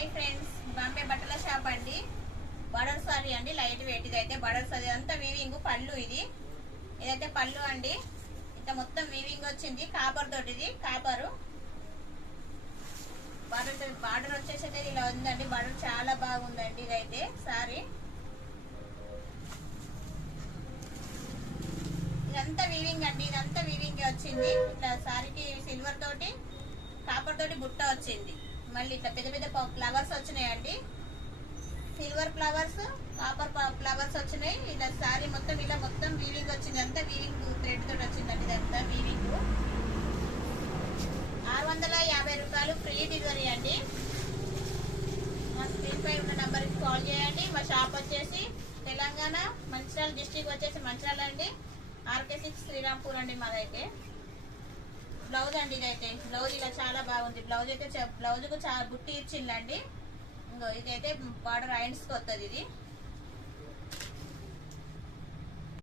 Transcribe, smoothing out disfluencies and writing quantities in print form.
Hi friends, Bombay బట్టల shop అండి. Border sorry అండి, లైట్ వెయిట్. ఇదైతే బార్డర్ సారీ అంతా వీవింగ్ పళ్ళు. ఇదైతే పళ్ళు అండి. ఇట్లా మొత్తం వీవింగ్ వచ్చింది కాపర్ తోటి. ఇది కాపరు బార్డర్ వచ్చేసి అయితే ఇలా ఉందండి. బార్డర్ చాలా బాగుందండి. ఇదైతే సారీ ఇదంతా వీవింగ్ అండి. ఇదంతా వీవింగ్ వచ్చింది. ఇట్లా సారీకి సిల్వర్ తోటి కాపర్ తోటి బుట్ట వచ్చింది. మళ్ళీ ఇట్లా పెద్ద పెద్ద ఫ్లవర్స్ వచ్చినాయండి. సిల్వర్ ఫ్లవర్స్, కాపర్ ఫ్లవర్స్ వచ్చినాయి. ఇలా సారీ మొత్తం ఇలా మొత్తం వీవింగ్ వచ్చింది. అంతా వీవింగ్ థ్రెడ్ తోటి వచ్చిందండి. ఇదంతా వీవింగ్. 650 రూపాయలు ఫ్రీ డెలివరీ అండి. మా స్క్రీన్ పై ఉన్న నంబర్కి కాల్ చేయండి. మా షాప్ వచ్చేసి తెలంగాణ మంచిర్యాల డిస్ట్రిక్ట్ వచ్చేసి మంచిర్యాల అండి. RK6 శ్రీరాంపూర్ అండి మాదైతే. బ్లౌజ్ అండి. ఇదైతే బ్లౌజ్ ఇలా చాలా బాగుంది. బ్లౌజ్ అయితే బ్లౌజ్ కు చాలా బుట్టి ఇచ్చిందండి. ఇదైతే బార్డర్ ఐన్స్ వస్తుంది. ఇది